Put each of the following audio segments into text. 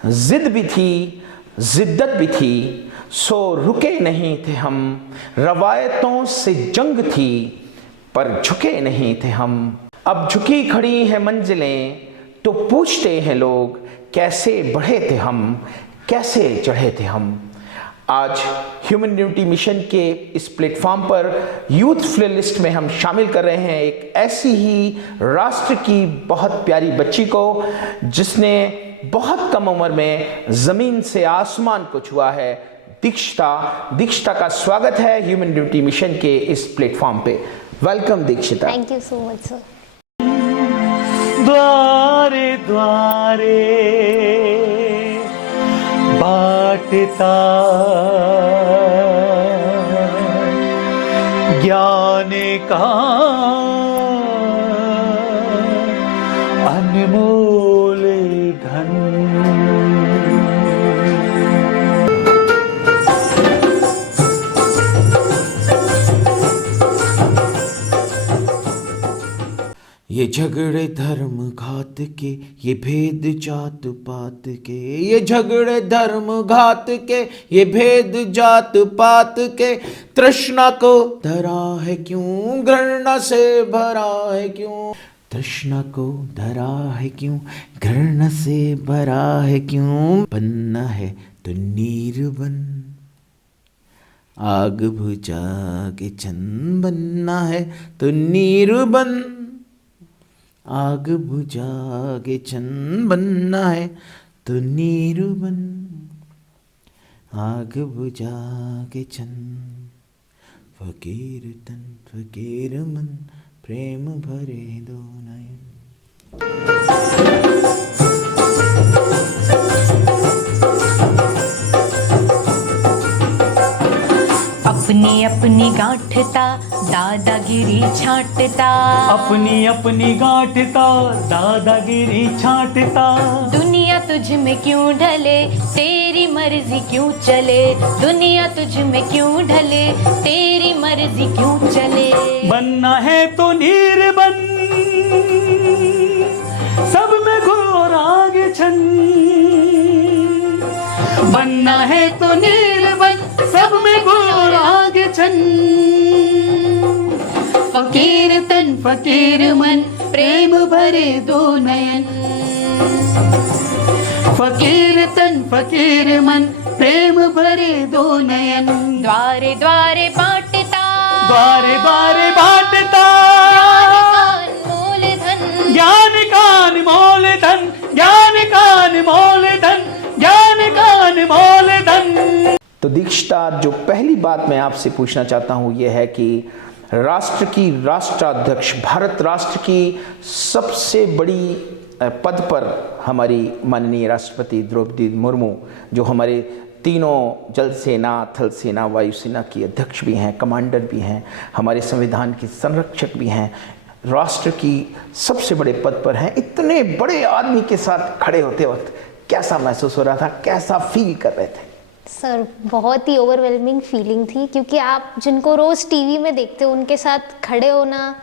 जिद भी थी, जिद्दत भी थी, सो रुके नहीं थे हम। रवायतों से जंग थी, पर झुके नहीं थे हम। अब झुकी खड़ी है मंजिलें, तो पूछते हैं लोग, कैसे बढ़े थे हम, कैसे चढ़े थे हम। आज ह्यूमन ड्यूटी मिशन के इस प्लेटफॉर्म पर यूथ प्लेलिस्ट में हम शामिल कर रहे हैं एक ऐसी ही राष्ट्र की बहुत प्यारी बच्ची को, जिसने बहुत कम उम्र में जमीन से आसमान को छुआ है। दीक्षिता का स्वागत है ह्यूमन ड्यूटी मिशन के इस प्लेटफॉर्म पे। Welcome Dikshita. Thank you so much sir. द्वारे द्वारे बाटता ज्ञान का अनमोल धन। ये झगड़े धर्म घात के, ये भेद जात पात के, ये झगड़े धर्म घात के, ये भेद जात पात के। तृष्णा को धरा है क्यों, घृणा से भरा है क्यों। तृष्णा को धरा है क्यों, घृणा से भरा है क्यों। बनना है तो नीर बन, आग बुझा के चंद। बनना है तो नीर बन, आग बुझा के चंद। बनना है तो नीर बन, आग बुझा के चंद। फकीर तन फकीर मन, प्रेम भरे दो नयन। अपनी अपनी गांठता दादागिरी छांटता। अपनी अपनी गांठता दादागिरी छांटता। दुनिया तुझ में क्यों ढले, तेरी मर्जी क्यों चले। दुनिया तुझ में क्यों ढले, तेरी मर्जी क्यों चले। बनना है तो नीर बन, सब में घोर आग छन। बनना है तो नीर बन, सब में घोर आग छन। फकीर तन फकीर मन, प्रेम भरे दो नयन। फकीर तन फकीर मन, प्रेम भरे दो नयन। द्वारे द्वारे बांटता, द्वारे द्वारे बांटता। ज्ञान का अनमोल धन, ज्ञान का अनमोल धन, ज्ञान का अनमोल धन। तो दीक्षिता, जो पहली बात मैं आपसे पूछना चाहता हूँ ये है कि राष्ट्र की राष्ट्राध्यक्ष, भारत राष्ट्र की सबसे बड़ी पद पर हमारी माननीय राष्ट्रपति द्रौपदी मुर्मू, जो हमारे तीनों जल सेना, थल सेना, वायुसेना की अध्यक्ष भी हैं, कमांडर भी हैं, हमारे संविधान की संरक्षक भी हैं, राष्ट्र की सबसे बड़े पद पर हैं। इतने बड़े आदमी के साथ खड़े होते वक्त कैसा महसूस हो रहा था, कैसा फील कर रहे थे? सर बहुत ही ओवरवेलमिंग फीलिंग थी, क्योंकि आप जिनको रोज टीवी में देखते हो उनके साथ खड़े होना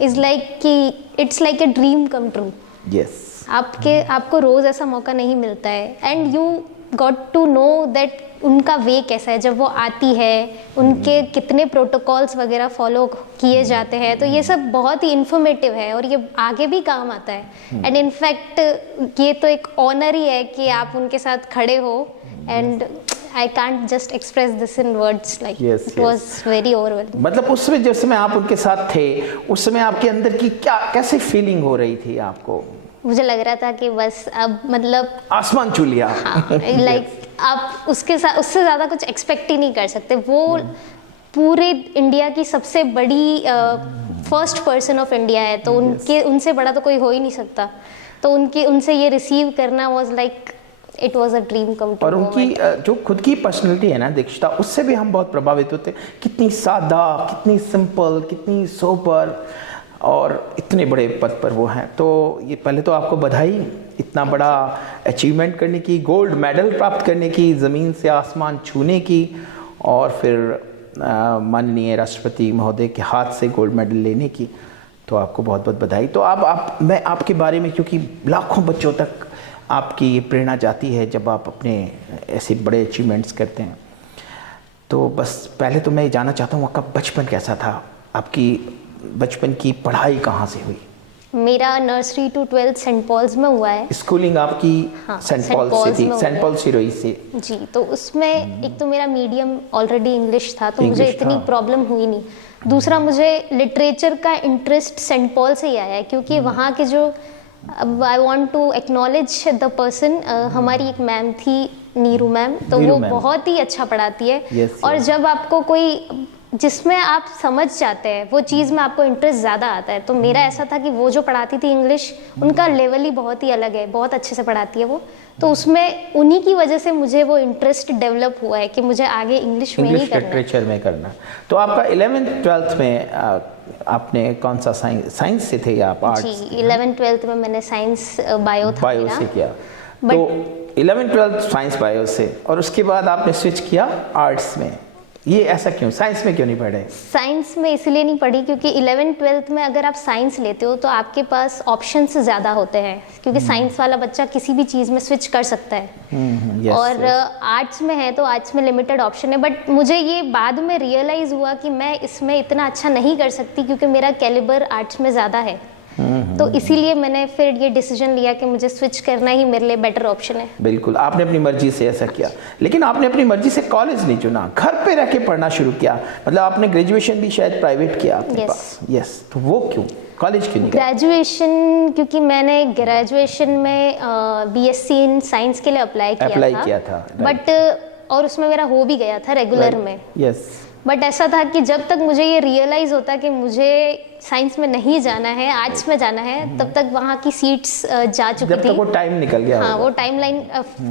इज लाइक कि it's like a dream come true. Yes, आपको रोज ऐसा मौका नहीं मिलता है। And you got to know that उनका वे कैसा है जब वो आती है, उनके कितने प्रोटोकॉल्स वगैरह फॉलो किए जाते हैं। तो ये सब बहुत ही इन्फॉर्मेटिव है और ये आगे भी काम आता है। एंड इनफैक्ट ये तो एक ऑनर ही है कि आप उनके साथ खड़े हो। And I can't just express this in words, like yes, it was very overwhelming. मतलब उस समय जिस समय आप उनके साथ थे, उस समय आपके अंदर की कैसे फीलिंग हो रही थी आपको? मुझे लग रहा था कि बस अब मतलब आसमान छू लिया। लाइक आप उसके साथ उससे ज़्यादा कुछ एक्सपेक्ट ही नहीं कर सकते। वो पूरे इंडिया की सबसे बड़ी फर्स्ट पर्सन ऑफ इंडिया है, तो उनसे बड़ा तो कोई हो ही नहीं सकता। तो उनसे ये रिसीव करना was like it was a dream come true. और उनकी जो खुद की पर्सनैलिटी है ना दीक्षिता, उससे भी हम बहुत प्रभावित होते हैं। कितनी सादा, कितनी सिंपल, कितनी सोबर, और इतने बड़े पद पर वो हैं। तो ये पहले तो आपको बधाई, इतना बड़ा अचीवमेंट करने की, गोल्ड मेडल प्राप्त करने की, ज़मीन से आसमान छूने की, और फिर माननीय राष्ट्रपति महोदय के हाथ से गोल्ड मेडल लेने की। तो आपको बहुत बहुत बधाई। तो मैं आपके बारे में, क्योंकि लाखों बच्चों तक आपकी ये प्रेरणा जाती है जब आप अपने ऐसे बड़े अचीवमेंट्स करते हैं। तो बस पहले तो मैं जानना चाहता हूँ आपका बचपन कैसा था, आपकी बचपन की पढ़ाई कहाँ से हुई? मेरा nursery to 12th Saint Paul's में हुआ है। स्कूलिंग आपकी हाँ, सेंट पॉल से थी, सेंट पॉल सिरोही से। जी, तो उसमें एक तो मेरा मीडियम ऑलरेडी इंग्लिश था, तो मुझे English इतनी था। प्रॉब्लम हुई नहीं। दूसरा, मुझे लिटरेचर का इंटरेस्ट सेंट पॉल से ही आया है, क्योंकि वहाँ के जो, अब I want to acknowledge the person, हमारी एक मैम थी नीरू मैम, तो नीरू वो मैम। बहुत ही अच्छा पढ़ाती है। Yes, और yes. जब आपको कोई जिसमें आप समझ जाते हैं वो चीज़ में आपको इंटरेस्ट ज़्यादा आता है। तो मेरा ऐसा था कि वो जो पढ़ाती थी इंग्लिश, उनका लेवल ही बहुत ही अलग है, बहुत अच्छे से पढ़ाती है वो। तो उसमें उन्हीं की वजह से मुझे वो इंटरेस्ट डेवलप हुआ है कि मुझे आगे इंग्लिश में ही इंग्लिश करना है। लिटरेचर में करना। तो आपका 11th 12th में आपने कौन सा साइंस से थे या आप आर्ट्स? जी, 11th 12th में मैंने साइंस बायो था बायो मेरा। से किया। But- तो 11th 12th साइंस बायो से, और उसके बाद आपने स्विच किया आर्ट्स में। ये ऐसा क्यों, साइंस में क्यों नहीं पढ़े? साइंस में इसलिए नहीं पढ़ी क्योंकि 11th 12th में अगर आप साइंस लेते हो तो आपके पास ऑप्शंस ज़्यादा होते हैं, क्योंकि साइंस वाला बच्चा किसी भी चीज़ में स्विच कर सकता है। yes, और आर्ट्स में है तो आर्ट्स में लिमिटेड ऑप्शन है। बट मुझे ये बाद में रियलाइज़ हुआ कि मैं इसमें इतना अच्छा नहीं कर सकती, क्योंकि मेरा कैलिबर आर्ट्स में ज़्यादा है। तो इसीलिए मैंने फिर ये डिसीजन लिया कि मुझे स्विच करना ही मेरे लिए बेटर ऑप्शन है। बिल्कुल, आपने अपनी मर्जी से ऐसा किया, लेकिन आपने अपनी मर्जी से कॉलेज नहीं चुना, घर पे रह के पढ़ना शुरू किया। मतलब आपने ग्रेजुएशन भी शायद प्राइवेट किया आपके Yes. पास। यस, तो वो क्यों, कॉलेज क्यों नहीं गए? ग्रेजुएशन, क्योंकि मैंने ग्रेजुएशन में बीएससी इन साइंस के लिए अप्लाई किया था, right. बट और उसमें मेरा हो भी गया था रेगुलर में। यस, बट ऐसा था कि जब तक मुझे ये रियलाइज़ होता कि मुझे साइंस में नहीं जाना है, आर्ट्स में जाना है, तब तक वहाँ की सीट्स जा चुकी जब थी। तक वो टाइम निकल गया हाँ, होगा। वो टाइमलाइन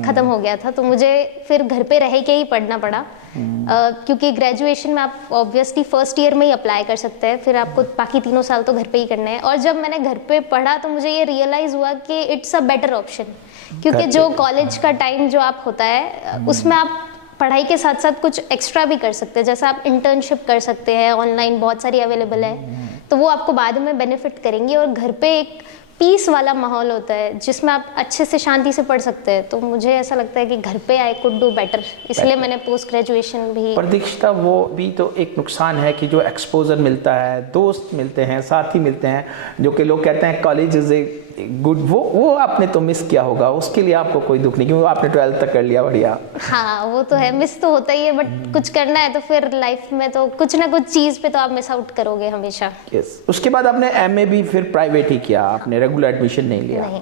ख़त्म हो गया था, तो मुझे फिर घर पे रह के ही पढ़ना पड़ा। क्योंकि ग्रेजुएशन में आप ऑब्वियसली फर्स्ट ईयर में ही अप्लाई कर सकते हैं, फिर आपको बाकी 3 साल तो घर पे ही करने हैं। और जब मैंने घर पे पढ़ा तो मुझे ये रियलाइज़ हुआ कि इट्स अ बेटर ऑप्शन, क्योंकि घर जो पे। कॉलेज का टाइम जो आप होता है उसमें आप पढ़ाई के साथ साथ कुछ एक्स्ट्रा भी कर सकते हैं, जैसे आप इंटर्नशिप कर सकते हैं, ऑनलाइन बहुत सारी अवेलेबल है, तो वो आपको बाद में बेनिफिट करेंगी। और घर पे एक पीस वाला माहौल होता है जिसमें आप अच्छे से शांति से पढ़ सकते हैं। तो मुझे ऐसा लगता है कि घर पे आई कुड डू बेटर, इसलिए मैंने पोस्ट ग्रेजुएशन भी। पर दीक्षिता, वो भी तो एक नुकसान है कि जो एक्सपोजर मिलता है, दोस्त मिलते हैं, साथी मिलते हैं, जो कि लोग कहते हैं कॉलेज इज ए गुड, वो आपने तो मिस किया होगा। उसके लिए आपको कोई दुख नहीं, क्योंकि आपने 12th तक कर लिया, बढ़िया। हाँ, वो तो है, मिस तो होता ही है, बट कुछ करना है तो फिर लाइफ में तो कुछ ना कुछ चीज़ पे तो आप मिस आउट करोगे हमेशा। यस, उसके बाद आपने एमए भी फिर प्राइवेट ही किया, आपने रेगुलर एडमिशन नहीं लिया। नहीं,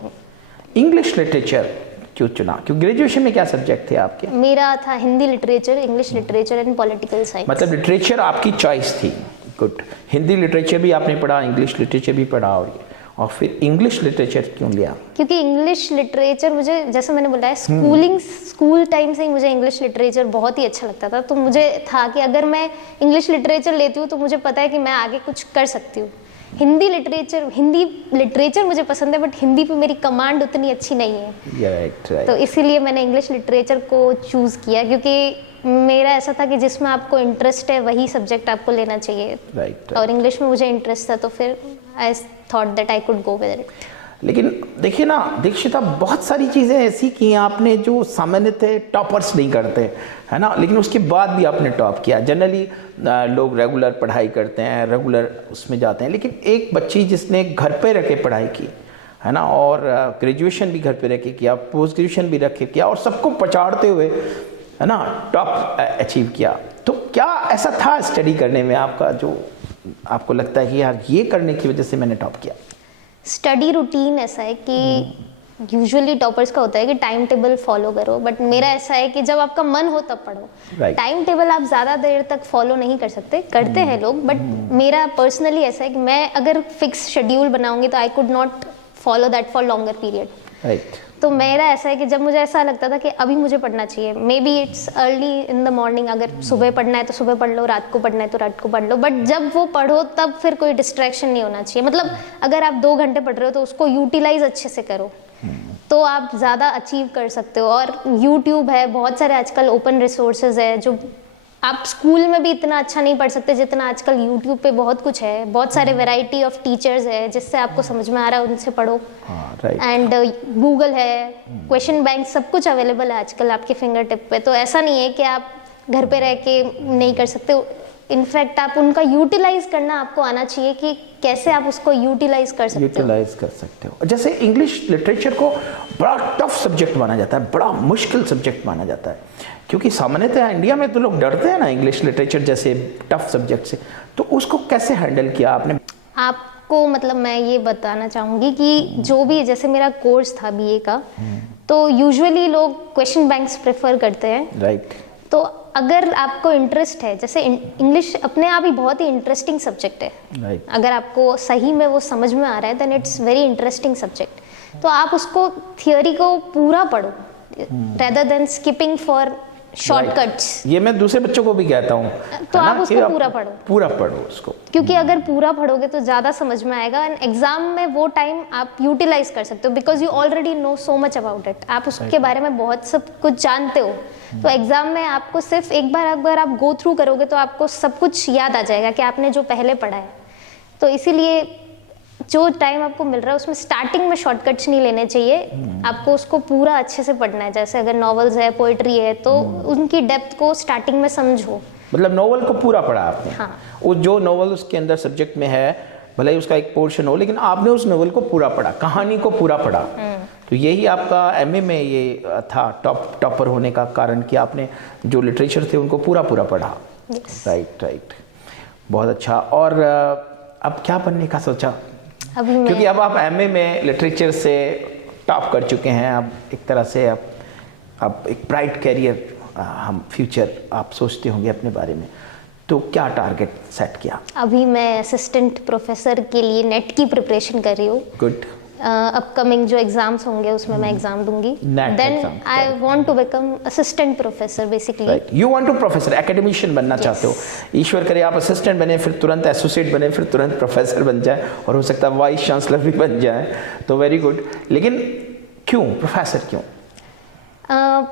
इंग्लिश लिटरेचर क्यों चुना? क्यों, ग्रेजुएशन में क्या सब्जेक्ट थे आपके? मेरा था Hindi literature, English literature and political science. मतलब लिटरेचर आपकी चॉइस थी। गुड, हिंदी लिटरेचर भी आपने पढ़ा, इंग्लिश लिटरेचर भी पढ़ा, और फिर इंग्लिश लिटरेचर क्यों लिया? क्योंकि इंग्लिश लिटरेचर मुझे, जैसे मैंने बोला है, स्कूल टाइम से ही मुझे इंग्लिश लिटरेचर बहुत ही अच्छा लगता था। तो मुझे था कि अगर मैं इंग्लिश लिटरेचर लेती हूँ तो मुझे पता है कि मैं आगे कुछ कर सकती हूँ। हिंदी लिटरेचर मुझे पसंद है, बट हिंदी पे मेरी कमांड उतनी अच्छी नहीं है। राइट। तो इसीलिए मैंने इंग्लिश लिटरेचर को चूज़ किया, क्योंकि मेरा ऐसा था कि जिसमें आपको इंटरेस्ट है वही सब्जेक्ट आपको लेना चाहिए। राइट। और इंग्लिश में मुझे इंटरेस्ट था, तो फिर I thought that I could go with it. लेकिन देखिए ना दीक्षिता, बहुत सारी चीज़ें ऐसी की आपने जो सामान्यतः टॉपर्स नहीं करते, है ना, लेकिन उसके बाद भी आपने टॉप किया। जनरली लोग रेगुलर पढ़ाई करते हैं, रेगुलर उसमें जाते हैं, लेकिन एक बच्ची जिसने घर पे रह के पढ़ाई की, है ना, और ग्रेजुएशन भी घर पे रह के किया, पोस्ट ग्रेजुएशन भी रख के किया, और सबको पछाड़ते हुए, है ना, टॉप अचीव किया। तो क्या ऐसा था स्टडी करने में आपका जो आपको लगता है कि यार ये करने की वजह से मैंने टॉप किया? स्टडी रूटीन ऐसा है कि यूजुअली टॉपर्स का होता है कि टाइम टेबल फॉलो करो, बट मेरा ऐसा है कि जब आपका मन हो तब पढ़ो। Right. टाइम टेबल आप ज़्यादा देर तक फॉलो नहीं कर सकते, करते हैं लोग, बट मेरा पर्सनली ऐसा है कि मैं अगर फिक्स शेड्यूल बनाऊंगी तो I could not follow that for longer period. Right. तो मेरा ऐसा है कि जब मुझे ऐसा लगता था कि अभी मुझे पढ़ना चाहिए, may be it's early in the morning, अगर सुबह पढ़ना है तो सुबह पढ़ लो, रात को पढ़ना है तो रात को पढ़ लो, बट जब वो पढ़ो तब फिर कोई डिस्ट्रैक्शन नहीं होना चाहिए। मतलब अगर आप 2 घंटे पढ़ रहे हो तो उसको यूटिलाइज अच्छे से करो, तो आप ज़्यादा अचीव कर सकते हो। और यूट्यूब है, बहुत सारे आजकल ओपन रिसोर्सेज है जो आप स्कूल में भी इतना अच्छा नहीं पढ़ सकते जितना आजकल यूट्यूब पे बहुत कुछ है, बहुत सारे वैरायटी ऑफ टीचर्स है जिससे आपको समझ में आ रहा है, उनसे पढ़ो। हाँ, राइट। एंड गूगल है, क्वेश्चन बैंक, सब कुछ अवेलेबल है आजकल आपके फिंगर टिप पे। तो ऐसा नहीं है कि आप घर पे रह के नहीं कर सकते, इनफैक्ट आप उनका यूटिलाइज करना आपको आना चाहिए कि कैसे आप उसको यूटिलाइज कर सकते हो। जैसे इंग्लिश लिटरेचर को बड़ा टफ सब्जेक्ट माना जाता है, बड़ा मुश्किल सब्जेक्ट माना जाता है, क्योंकि सामान्यतः इंडिया में तो लोग डरते हैं ना इंग्लिश लिटरेचर जैसे टफ सब्जेक्ट से। तो उसको कैसे हैंडल किया आपने? आपको मतलब मैं ये बताना चाहूँगी कि जो भी, जैसे मेरा कोर्स था बीए का, तो यूजुअली लोग क्वेश्चन बैंक्स प्रेफर करते हैं, राइट। तो अगर आपको इंटरेस्ट है, जैसे इंग्लिश अपने आप ही बहुत ही इंटरेस्टिंग सब्जेक्ट है, राइट। अगर आपको सही में वो समझ में आ रहा है then it's very interesting subject. तो आप उसको थियोरी को पूरा पढ़ो rather than skipping for shortcuts. ये मैं दूसरे बच्चों को भी कहता हूँ, तो आप उसको पूरा पढ़ो उसको, क्योंकि अगर पूरा पढ़ोगे तो ज़्यादा समझ में आएगा एंड एग्जाम में वो टाइम आप यूटिलाइज कर सकते हो, because you already know so much about it. आप उसके बारे में बहुत सब कुछ जानते हो, तो एग्जाम में आपको सिर्फ एक बार अगर आप गो थ्रू करोगे तो आपको सब कुछ याद आ जाएगा कि आपने जो पहले पढ़ा है। तो इसीलिए जो टाइम आपको मिल रहा है उसमें स्टार्टिंग में शॉर्टकट्स नहीं लेने चाहिए, आपको उसको पूरा अच्छे से पढ़ना है। जैसे अगर नॉवेल्स है, पोइट्री है, तो उनकी डेप्थ को स्टार्टिंग में समझो। मतलब नॉवल को पूरा पढ़ा आपने? हाँ। वो जो नॉवल उसके अंदर सब्जेक्ट में है, भले ही उसका एक पोर्शन हो, लेकिन आपने उस नॉवल को पूरा पढ़ा, कहानी को पूरा पढ़ा। तो यही आपका एमए में ये था टॉपर होने का कारण कि आपने जो लिटरेचर थे उनको पूरा पढ़ा। राइट। बहुत अच्छा। और अब क्या बनने का सोचा? क्योंकि अब आप एमए में लिटरेचर से टॉप कर चुके हैं, अब एक तरह से अब एक ब्राइट कैरियर, हम फ्यूचर आप सोचते होंगे अपने बारे में, तो क्या टारगेट सेट किया? अभी मैं असिस्टेंट प्रोफेसर के लिए नेट की प्रिपरेशन कर रही हूँ। गुड। अपकमिंग जो एग्जाम्स होंगे उसमें मैं एग्जाम दूंगी। Then I want to become assistant professor basically. Right, you want to professor, academician बनना चाहते हो। ईश्वर करे आप असिस्टेंट बने, फिर तुरंत एसोसिएट बने, फिर तुरंत प्रोफेसर बन जाए, और हो सकता है वाइस चांसलर भी बन जाए, तो वेरी गुड। लेकिन क्यों प्रोफेसर, क्यों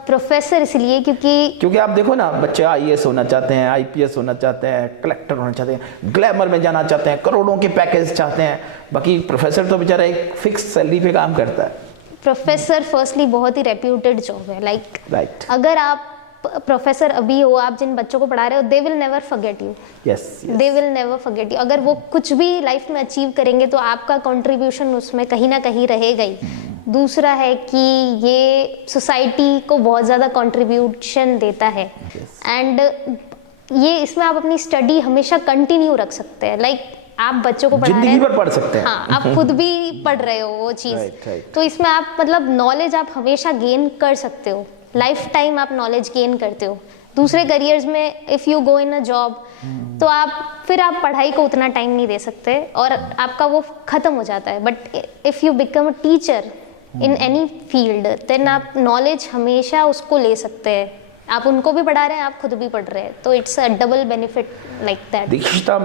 प्रोफेसर? इसलिए क्योंकि आप देखो ना, बच्चे आईएएस होना चाहते हैं, आईपीएस होना चाहते हैं, कलेक्टर होना चाहते हैं, ग्लैमर में जाना चाहते हैं, करोड़ों के पैकेज चाहते हैं, बाकी प्रोफेसर तो बेचारा एक फिक्स सैलरी पे काम करता है। प्रोफेसर फर्स्टली बहुत ही रेप्यूटेड जॉब है, लाइक राइट। अगर आप प्रोफेसर अभी हो, आप जिन बच्चों को पढ़ा रहे हो, they will never forget you. Yes, they will never forget you. अगर वो कुछ भी लाइफ में अचीव करेंगे तो आपका कंट्रीब्यूशन उसमें कहीं ना कहीं रहेगा ही। दूसरा है कि ये सोसाइटी को बहुत ज़्यादा कंट्रीब्यूशन देता है, एंड ये इसमें आप अपनी स्टडी हमेशा कंटिन्यू रख सकते हैं। लाइक आप बच्चों को पढ़ा रहे हैं, जिंदगी भर पढ़ सकते हैं। हाँ, आप खुद भी पढ़ रहे हो वो चीज़। right. तो इसमें आप मतलब नॉलेज आप हमेशा गेन कर सकते हो, लाइफ टाइम आप नॉलेज गेन करते हो। दूसरे करियर्स में if you go in a job, तो आप पढ़ाई को उतना टाइम नहीं दे सकते और आपका वो ख़त्म हो जाता है। But if you become a teacher in any field, then आप नॉलेज हमेशा उसको ले सकते हैं। आप उनको भी पढ़ा रहे हैं, आप खुद भी पढ़ रहे हैं, तो it's a double benefit like that. Dikshita,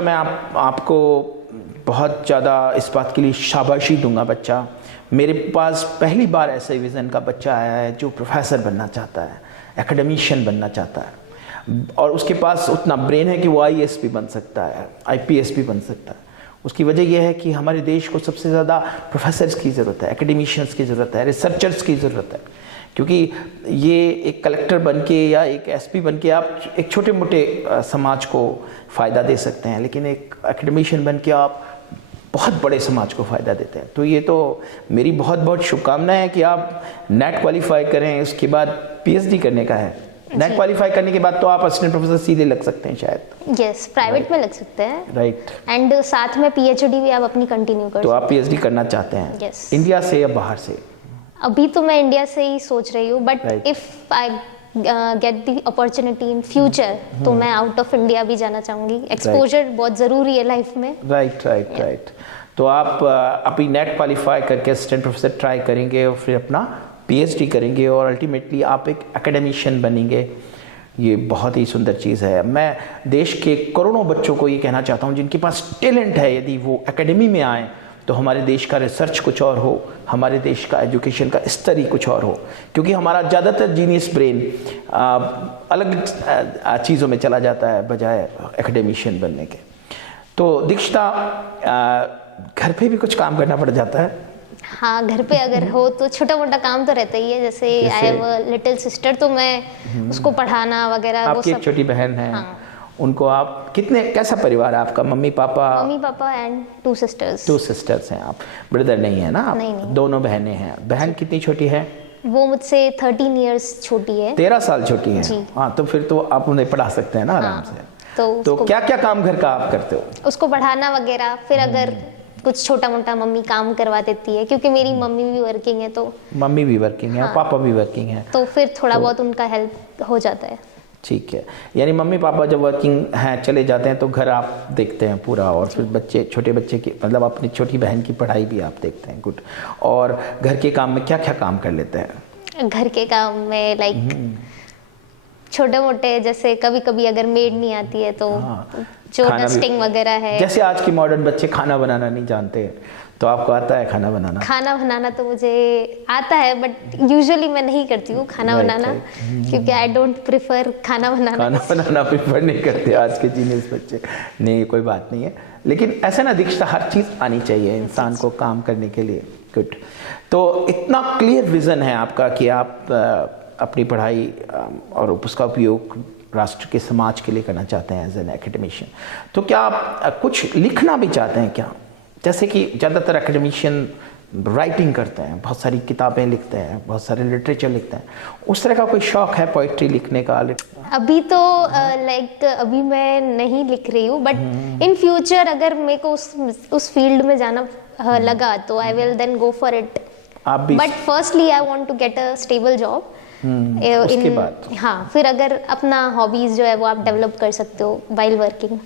मैं आपको बहुत ज़्यादा इस बात के लिए शाबाशी दूंगा। बच्चा, मेरे पास पहली बार ऐसे विज़न का बच्चा आया है जो प्रोफेसर बनना चाहता है, एकेडमिशियन बनना चाहता है, और उसके पास उतना ब्रेन है कि वो आईएएस भी बन सकता है, आईपीएस भी बन सकता है। उसकी वजह यह है कि हमारे देश को सबसे ज़्यादा प्रोफेसर्स की ज़रूरत है, एकेडमिशियंस की ज़रूरत है, रिसर्चर्स की ज़रूरत है। क्योंकि ये एक कलेक्टर बनके या एक एसपी बनके आप एक छोटे मोटे समाज को फ़ायदा दे सकते हैं, लेकिन एक एकेडमिशियन बनके आप बहुत बड़े समाज को फ़ायदा देते हैं। तो ये तो मेरी बहुत बहुत शुभकामनाएं हैं कि आप नेट क्वालिफाई करें, उसके बाद पीएचडी करने का है। नेट क्वालिफाई करने के बाद तो आप असिस्टेंट प्रोफेसर सीधे लग सकते हैं शायद। यस, प्राइवेट में लग सकते हैं। राइट। एंड साथ में पीएचडी भी आप अपनी कंटिन्यू कर सकते हैं। तो आप पीएचडी करना चाहते हैं? Yes. इंडिया से या बाहर से? अभी तो मैं इंडिया से ही सोच रही हूँ, but if I get the opportunity in future तो मैं आउट ऑफ इंडिया भी जाना चाहूँगी। एक्सपोजर बहुत ज़रूरी है लाइफ में। राइट। तो आप अभी नेट क्वालिफाई करके असिस्टेंट प्रोफेसर ट्राई करेंगे और फिर अपना पीएचडी करेंगे और अल्टीमेटली आप एक एकेडमिशियन बनेंगे। ये बहुत ही सुंदर चीज़ है। मैं देश के करोड़ों बच्चों को ये कहना चाहता हूँ जिनके पास टैलेंट है, यदि वो एकेडमी में आएँ तो हमारे देश का रिसर्च कुछ और हो, हमारे देश का एजुकेशन का स्तर ही कुछ और हो, क्योंकि हमारा ज़्यादातर जीनियस ब्रेन अलग चीज़ों में चला जाता है बजाय एकेडमिशियन बनने के। तो दीक्षिता, घर पे भी कुछ काम करना पड़ जाता है? हाँ, घर पे अगर हो तो छोटा मोटा काम तो रहता ही है। जैसे I have a little sister, तो मैं उसको पढ़ाना वगैरह वो आपकी सब। एक छोटी बहन है। हाँ। उनको आप कैसा परिवार है आपका? Mummy papa and 2 sisters. 2 sisters हैं आप, ब्रदर नहीं है ना आप? नहीं। दोनों बहनें हैं। बहन कितनी छोटी है? वो मुझसे 13 इयर्स छोटी है। 13 साल छोटी है। जी। हाँ, तो फिर तो आप उन्हें पढ़ा सकते हैं ना आराम से। तो क्या क्या काम घर का आप करते हो? उसको पढ़ाना वगैरह, फिर अगर कुछ छोटा मोटा मम्मी काम करवा देती है, क्योंकि मेरी मम्मी भी वर्किंग है, तो मम्मी भी वर्किंग है, हाँ। पापा भी वर्किंग है, तो फिर थोड़ा बहुत उनका हेल्प हो जाता है। ठीक है। यानी मम्मी पापा जब वर्किंग हैं, चले जाते हैं, तो घर आप देखते हैं पूरा, और फिर छोटे बच्चे की मतलब अपनी छोटी बहन की पढ़ाई भी आप देखते हैं। गुड। और घर के काम में क्या क्या काम कर लेते हैं? घर के काम में लाइक छोटे मोटे, जैसे कभी कभी अगर मेड नहीं आती है तो हाँ। जो खाना भी- डस्टिंग वगैरह है। जैसे आज के मॉडर्न बच्चे खाना बनाना नहीं जानते, तो आपको आता है खाना बनाना? खाना बनाना तो मुझे आता है, बट यूजुअली मैं नहीं करती हूँ खाना Right, बनाना, क्योंकि आई डोंट प्रेफर खाना बनाना प्रेफर नहीं करते आज के जीनियस बच्चे। नहीं, कोई बात नहीं है, लेकिन ऐसा ना दीक्षिता, हर चीज़ आनी चाहिए इंसान को काम करने के लिए। गुड। तो इतना क्लियर विज़न है आपका कि आप अपनी पढ़ाई और उसका उपयोग राष्ट्र के समाज के लिए करना चाहते हैं एज एन एकेडमिशियन। तो क्या आप कुछ लिखना भी चाहते हैं क्या? जैसे कि ज़्यादातर एकेडमिशियन राइटिंग करते हैं, बहुत सारी किताबें लिखते हैं, बहुत सारे लिटरेचर लिखते हैं, उस तरह का कोई शौक है पोइट्री लिखने का? अभी तो लाइक अभी मैं नहीं लिख रही हूँ, बट इन फ्यूचर अगर मेरे को उस फील्ड में जाना लगा तो I will then go for it. आप भी? But firstly I want to get a stable job. उसके बाद? हाँ, फिर अगर अपना हॉबीज जो है वो आप डेवलप कर सकते हो वाइल वर्किंग।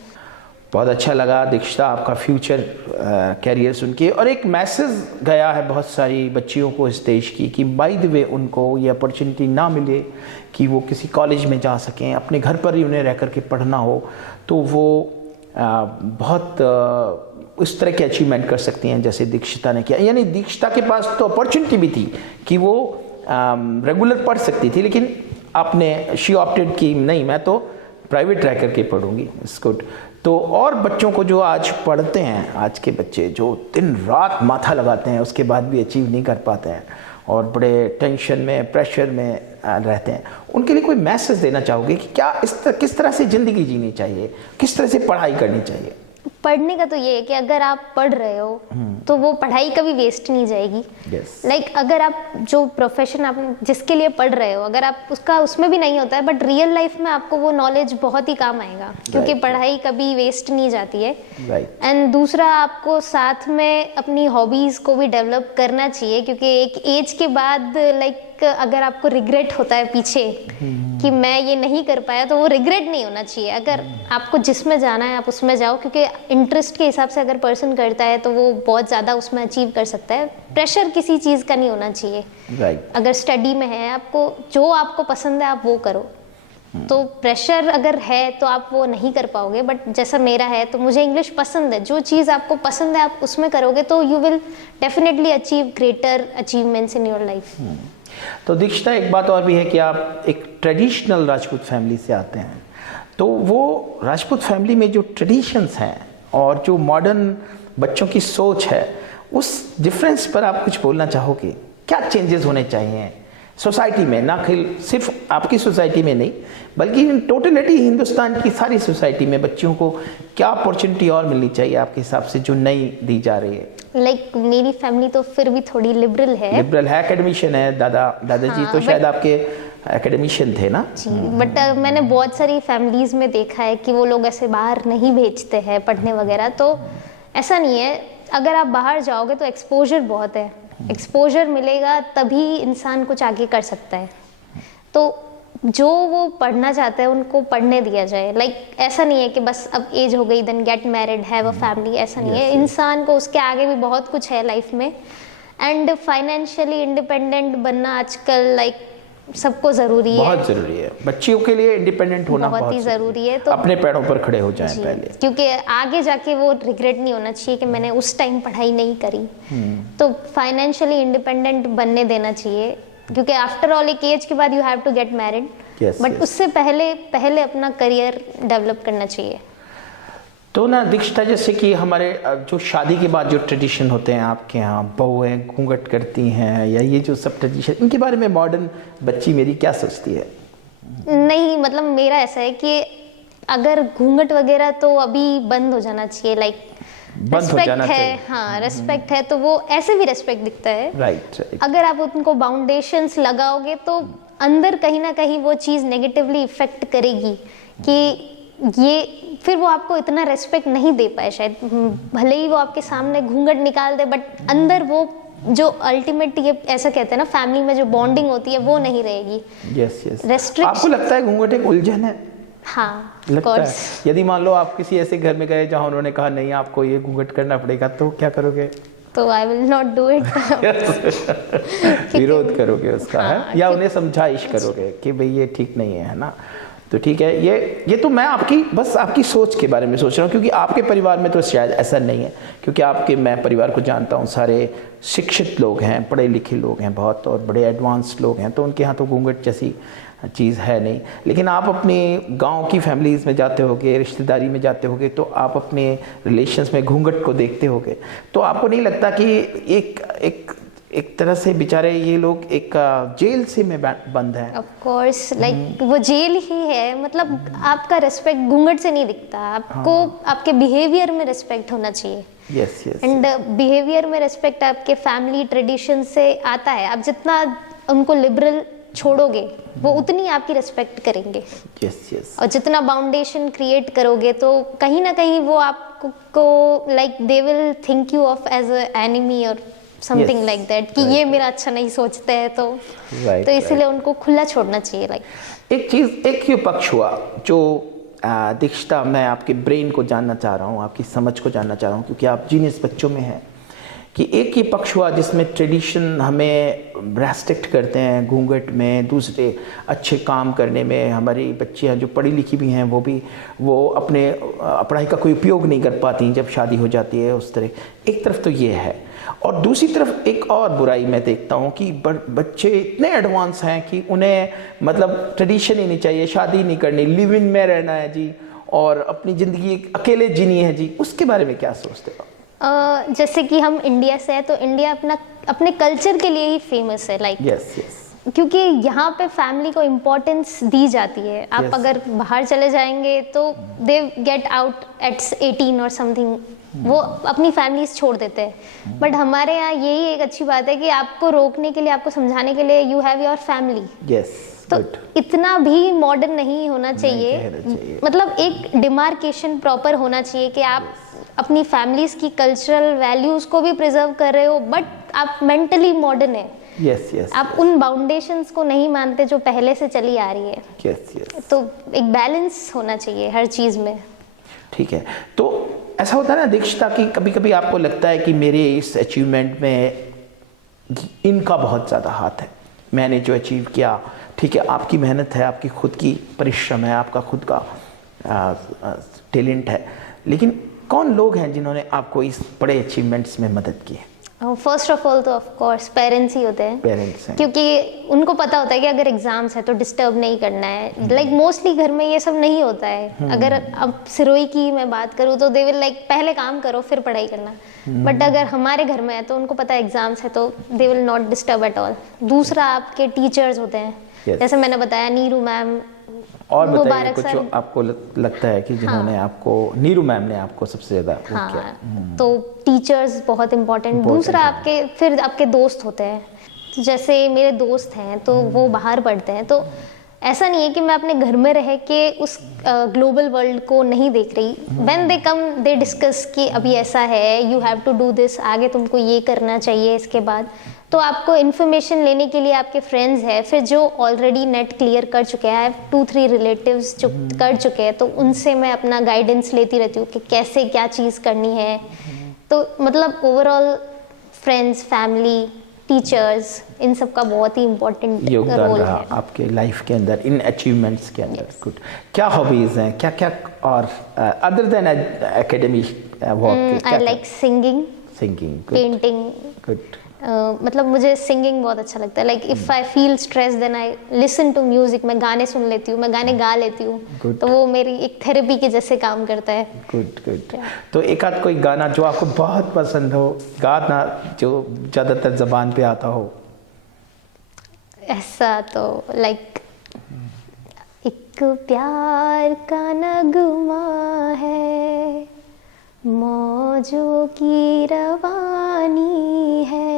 बहुत अच्छा लगा दीक्षिता आपका फ्यूचर कैरियर सुन के, और एक मैसेज गया है बहुत सारी बच्चियों को इस देश की कि बाय द वे उनको ये अपॉर्चुनिटी ना मिले कि वो किसी कॉलेज में जा सकें, अपने घर पर ही उन्हें रह कर के पढ़ना हो, तो वो बहुत उस तरह की अचीवमेंट कर सकती हैं जैसे दीक्षिता ने किया। यानी दीक्षिता के पास तो अपॉर्चुनिटी भी थी कि वो रेगुलर पढ़ सकती थी, लेकिन आपने शी ऑप्टेड कि नहीं, मैं तो प्राइवेट रह करके पढ़ूंगी। It's good. तो और बच्चों को जो आज पढ़ते हैं, आज के बच्चे जो दिन रात माथा लगाते हैं उसके बाद भी अचीव नहीं कर पाते हैं और बड़े टेंशन में, प्रेशर में रहते हैं, उनके लिए कोई मैसेज देना चाहोगे कि क्या किस तरह से ज़िंदगी जीनी चाहिए, किस तरह से पढ़ाई करनी चाहिए? पढ़ने का तो ये है कि अगर आप पढ़ रहे हो तो वो पढ़ाई कभी वेस्ट नहीं जाएगी। लाइक अगर आप जो प्रोफेशन आप जिसके लिए पढ़ रहे हो, अगर आप उसमें भी नहीं होता है, बट रियल लाइफ में आपको वो नॉलेज बहुत ही काम आएगा, क्योंकि पढ़ाई कभी वेस्ट नहीं जाती है। एंड दूसरा, आपको साथ में अपनी हॉबीज को भी डेवलप करना चाहिए, क्योंकि एक एज के बाद लाइक अगर आपको रिग्रेट होता है पीछे कि मैं ये नहीं कर पाया, तो वो रिग्रेट नहीं होना चाहिए। अगर आपको जिसमें जाना है आप उसमें जाओ, क्योंकि इंटरेस्ट के हिसाब से अगर पर्सन करता है तो वो बहुत ज़्यादा उसमें अचीव कर सकता है। प्रेशर किसी चीज़ का नहीं होना चाहिए। अगर स्टडी में है, आपको जो आपको पसंद है आप वो करो। तो प्रेशर अगर है तो आप वो नहीं कर पाओगे, बट जैसा मेरा है तो मुझे इंग्लिश पसंद है, जो चीज़ आपको पसंद है आप उसमें करोगे तो you will definitely achieve greater achievements in your life. तो दीक्षिता, एक बात और भी है कि आप एक ट्रेडिशनल राजपूत फैमिली से आते हैं, तो वो राजपूत फैमिली में जो ट्रेडिशंस हैं और जो मॉडर्न बच्चों की सोच है, उस डिफरेंस पर आप कुछ बोलना चाहोगे? क्या चेंजेस होने चाहिए सोसाइटी में? ना सिर्फ आपकी सोसाइटी में नहीं, बल्कि इन टोटलिटी हिंदुस्तान की सारी सोसाइटी में बच्चों को क्या अपॉर्चुनिटी और मिलनी चाहिए आपके हिसाब से जो नहीं दी जा रही है? लाइक मेरी फैमिली तो फिर भी थोड़ी लिबरल है। एकेडमिशियन है, दादाजी तो शायद आपके एकेडमिशियन थे ना? जी, बट मैंने बहुत सारी फैमिलीज में देखा है कि वो लोग ऐसे बाहर नहीं भेजते हैं पढ़ने वगैरह। तो ऐसा नहीं है, अगर आप बाहर जाओगे तो एक्सपोजर बहुत है, एक्सपोजर मिलेगा तभी इंसान कुछ आगे कर सकता है। तो जो वो पढ़ना चाहते हैं उनको पढ़ने दिया जाए। लाइक ऐसा नहीं है कि बस अब एज हो गई then get married, have a family, ऐसा नहीं है। इंसान को उसके आगे भी बहुत कुछ है लाइफ में। एंड फाइनेंशियली इंडिपेंडेंट बनना आजकल लाइक सबको ज़रूरी है, बहुत ज़रूरी है। बच्चियों के लिए इंडिपेंडेंट होना बहुत ही ज़रूरी है। तो अपने पैरों पर खड़े हो जाएं जी, पहले, क्योंकि आगे जाके वो रिग्रेट नहीं होना चाहिए कि मैंने उस टाइम पढ़ाई नहीं करी। तो फाइनेंशियली इंडिपेंडेंट बनने देना चाहिए, क्योंकि आफ्टर ऑल एक एज के बाद you have to get married, Yes, but yes. उससे पहले अपना करियर डेवलप करना चाहिए। तो ना दीक्षिता, जैसे कि हमारे जो शादी के बाद जो ट्रेडिशन होते हैं आपके यहाँ, बहुएं घूंघट करती हैं या ये जो सब ट्रेडिशन, इनके बारे में मॉडर्न बच्ची मेरी क्या सोचती है? नहीं, मतलब मेरा ऐसा है कि अगर घूंघट वगैरह तो अभी बंद हो जाना चाहिए, लाइक बंद हो रेस्पेक्ट जाना है, चाहिए। हाँ रेस्पेक्ट है तो वो ऐसे भी रेस्पेक्ट दिखता है। राइट। अगर आप उनको बाउंडेशंस लगाओगे तो अंदर कहीं ना कहीं वो चीज़ नेगेटिवली इफेक्ट करेगी कि ये फिर वो आपको इतना रेस्पेक्ट नहीं दे पाए शायद, भले ही वो आपके सामने घूंघट निकाल दे, बट अंदर वो जो अल्टीमेट, ये ऐसा कहते हैं ना, फैमिली में जो बॉन्डिंग होती है वो नहीं रहेगी। Yes yes. Restriction- आपको लगता है घूंघट एक उलझन है? हाँ, लगता है। कोर्स। यदि मान लो आप किसी ऐसे घर में गए जहाँ उन्होंने कहा नहीं आपको ये घूंघट करना पड़ेगा, तो क्या करोगे? तो I will not do it. विरोध करोगे उसका, है? हाँ, या उन्हें समझाइश करोगे कि भाई ये ठीक नहीं है ना? तो ठीक है, ये तो मैं आपकी बस आपकी सोच के बारे में सोच रहा हूँ, क्योंकि आपके परिवार में तो शायद ऐसा नहीं है, क्योंकि आपके, मैं परिवार को जानता हूँ, सारे शिक्षित लोग हैं, पढ़े लिखे लोग हैं बहुत, और बड़े एडवांस लोग हैं, तो उनके यहाँ तो घूंघट जैसी चीज़ है नहीं। लेकिन आप अपने गांव की फैमिलीज़ में जाते होगे, रिश्तेदारी में जाते होगे, तो आप अपने रिलेशंस में घूंघट को देखते होगे, तो आपको नहीं लगता कि एक तरह से बेचारे ये लोग एक जेल से में बंद हैं? ऑफ कोर्स, लाइक वो जेल ही है। मतलब आपका रेस्पेक्ट घूंघट से नहीं दिखता, आपको आपके बिहेवियर में रेस्पेक्ट होना चाहिए। Yes yes. एंड बिहेवियर में रेस्पेक्ट आपके फैमिली ट्रेडिशन से आता है। आप जितना उनको लिबरल छोड़ोगे वो उतनी आपकी रेस्पेक्ट करेंगे। Yes yes. और जितना बाउंडेशन क्रिएट करोगे तो कहीं ना कहीं वो आपको like they will think you of as a enemy और समथिंग लाइक दैट, कि ये मेरा अच्छा नहीं सोचते हैं, तो इसीलिए उनको खुला छोड़ना चाहिए। लाइक एक चीज़, एक ये पक्ष हुआ जो दीक्षिता, मैं आपके ब्रेन को जानना चाह रहा हूँ, आपकी समझ को जानना चाह रहा हूँ, क्योंकि आप जीनियस बच्चों में हैं, कि एक ये पक्ष हुआ जिसमें ट्रेडिशन हमें रेस्ट्रिक्ट करते हैं घूंघट में, दूसरे अच्छे काम करने में। हमारी बच्चियां जो पढ़ी लिखी भी हैं वो अपने पढ़ाई का कोई उपयोग नहीं कर पाती जब शादी हो जाती है उस तरह। एक तरफ तो ये है, और दूसरी तरफ एक और बुराई मैं देखता हूँ कि बच्चे इतने एडवांस हैं कि उन्हें मतलब ट्रेडिशन ही नहीं चाहिए, शादी नहीं करनी, लिव इन में रहना है जी, और अपनी ज़िंदगी अकेले जीनी है जी। उसके बारे में क्या सोचते हो? जैसे कि हम इंडिया से है तो इंडिया अपने कल्चर के लिए ही फेमस है। Like yes yes. क्योंकि यहाँ पे फैमिली को इम्पोर्टेंस दी जाती है। आप Yes. अगर बाहर चले जाएंगे तो दे गेट आउट एट 18 और समथिंग, वो अपनी फैमिलीज छोड़ देते हैं। बट हमारे यहाँ यही एक अच्छी बात है कि आपको रोकने के लिए, आपको समझाने के लिए you have your family. Yes. तो इतना भी मॉडर्न नहीं होना चाहिए, मतलब एक डिमार्केशन प्रॉपर होना चाहिए कि आप अपनी फैमिलीज की कल्चरल वैल्यूज को भी प्रिजर्व कर रहे हो, बट आप मेंटली मॉडर्न है। Yes yes. आप उन बाउंडेशंस को नहीं मानते जो पहले से चली आ रही है। Yes yes. तो एक बैलेंस होना चाहिए हर चीज में। ठीक है, तो ऐसा होता है ना दीक्षिता कि कभी कभी आपको लगता है कि मेरे इस अचीवमेंट में इनका बहुत ज़्यादा हाथ है, मैंने जो अचीव किया, ठीक है, आपकी मेहनत है, आपकी खुद की परिश्रम है, आपका खुद का टैलेंट है, लेकिन कौन लोग हैं जिन्होंने आपको इस बड़े अचीवमेंट्स में मदद की है? फर्स्ट ऑफ ऑल तो ऑफ कोर्स पेरेंट्स ही होते हैं। पेरेंट्स हैं, क्योंकि उनको पता होता है कि अगर एग्जाम्स है तो डिस्टर्ब नहीं करना है। लाइक मोस्टली घर में ये सब नहीं होता है। अगर अब सिरोही की मैं बात करूँ तो दे विल लाइक पहले काम करो फिर पढ़ाई करना, बट अगर हमारे घर में है तो उनको पता है एग्जाम्स है तो they will not disturb at all. दूसरा आपके टीचर्स होते हैं, जैसे मैंने बताया नीरू मैम, और बताइए कुछ जो आपको लगता है कि जिन्होंने आपको, नीरू मैम ने आपको सबसे ज़्यादा हाँ, तो टीचर्स बहुत इम्पोर्टेंट। दूसरा फिर आपके दोस्त होते हैं। तो जैसे मेरे दोस्त हैं तो वो बाहर पढ़ते हैं, तो ऐसा नहीं है कि मैं अपने घर में रह के उस ग्लोबल वर्ल्ड को नहीं देख रही। When they come they discuss कि अभी ऐसा है, you have to do this, आगे तुमको ये करना चाहिए इसके बाद। तो आपको इन्फॉर्मेशन लेने के लिए आपके फ्रेंड्स हैं, फिर जो ऑलरेडी नेट क्लियर कर चुके हैं, 2-3 रिलेटिव्स जो कर चुके हैं, तो उनसे मैं अपना गाइडेंस लेती रहती हूँ कि कैसे क्या चीज़ करनी है। तो मतलब ओवरऑल फ्रेंड्स, फैमिली टीचर्स, इन सब का बहुत ही इम्पोर्टेंट योगदान रोल रहा है। आपके लाइफ के अंदर, इन अचीवमेंट्स के अंदर। गुड। क्या हॉबीज हैं, क्या क्या, और other than academy work? I like singing, singing, painting. Good. मतलब मुझे सिंगिंग बहुत अच्छा लगता है। Like if I feel stress then I listen to music. मैं गाने सुन लेती हूँ, मैं गाने गा लेती हूँ, Good. तो वो मेरी एक थेरेपी के जैसे काम करता है। Good good. तो एक आध कोई गाना जो आपको बहुत पसंद हो, गाना जो ज़्यादातर ज़बान पे आता हो? ऐसा तो लाइक एक प्यार का नगमा है, मौजों की रवानी है,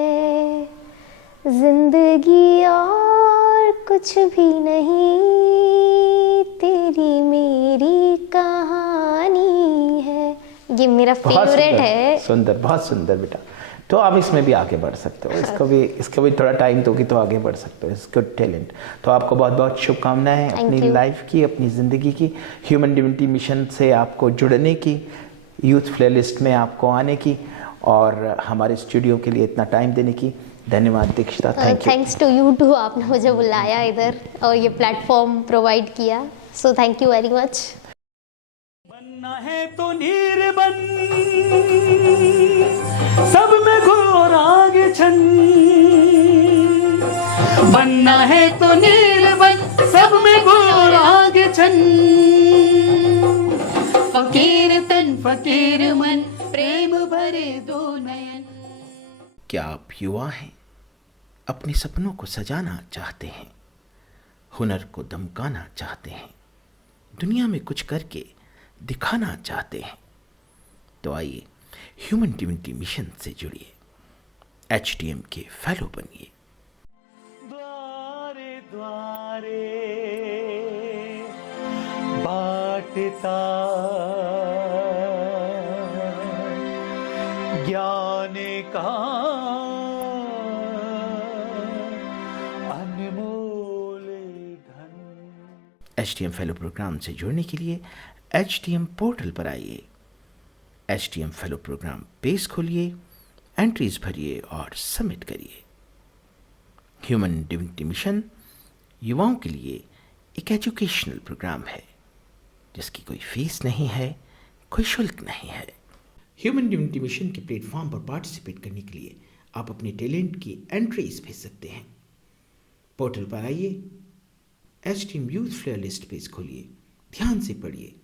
जिंदगी और कुछ भी नहीं, तेरी मेरी कहानी है। ये मेरा बहुत फेवरेट सुंदर, है। सुंदर, बहुत सुंदर बेटा। तो आप इसमें भी आगे बढ़ सकते हो, इसको भी थोड़ा टाइम दोगे तो आगे बढ़ सकते हो। It's good talent. तो आपको बहुत बहुत शुभकामनाएं Thank अपनी you. लाइफ की, अपनी ज़िंदगी की, ह्यूमन डिविनिटी मिशन से आपको जुड़ने की, यूथ प्लेलिस्ट में आपको आने की, और हमारे स्टूडियो के लिए इतना टाइम देने की। धन्यवाद Dikshita, thank you. Thanks to you too, आपने मुझे बुलाया इधर और ये प्लेटफॉर्म प्रोवाइड किया, so thank you very much. बनना है तो नीर बन, सब में घोर आगे छन। बनना है तो नीर बन, सब में घोर आगे छन। फकीर तन फकीर मन, प्रेम भरे दो नयन। क्या आप युवा हैं, अपने सपनों को सजाना चाहते हैं, हुनर को दमकाना चाहते हैं, दुनिया में कुछ करके दिखाना चाहते हैं? तो आइए ह्यूमन डिविनिटी मिशन से जुड़िए, HDM के फेलो बनिए। द्वारे द्वारे बाटता ज्ञान का अनमोल धन। HDM फेलो प्रोग्राम से जुड़ने के लिए HDM पोर्टल पर आइए, HDM फेलो प्रोग्राम पेज खोलिए, एंट्रीज भरिए और सबमिट करिए। ह्यूमन डिविनिटी मिशन युवाओं के लिए एक एजुकेशनल प्रोग्राम है जिसकी कोई फीस नहीं है, कोई शुल्क नहीं है। ह्यूमन डिविनिटी मिशन के प्लेटफॉर्म पर पार्टिसिपेट करने के लिए आप अपने टैलेंट की एंट्रीज भेज सकते हैं। पोर्टल पर आइए, HDM यूथ प्लेलिस्ट पेज खोलिए, ध्यान से पढ़िए,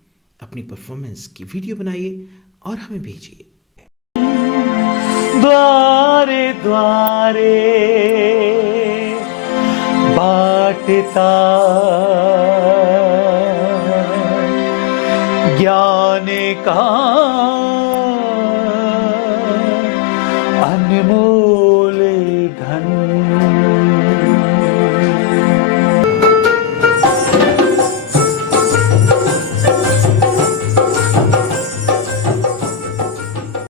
अपनी परफॉर्मेंस की वीडियो बनाइए और हमें भेजिए। द्वारे द्वारे बाटता ज्ञान का अनमोल धन।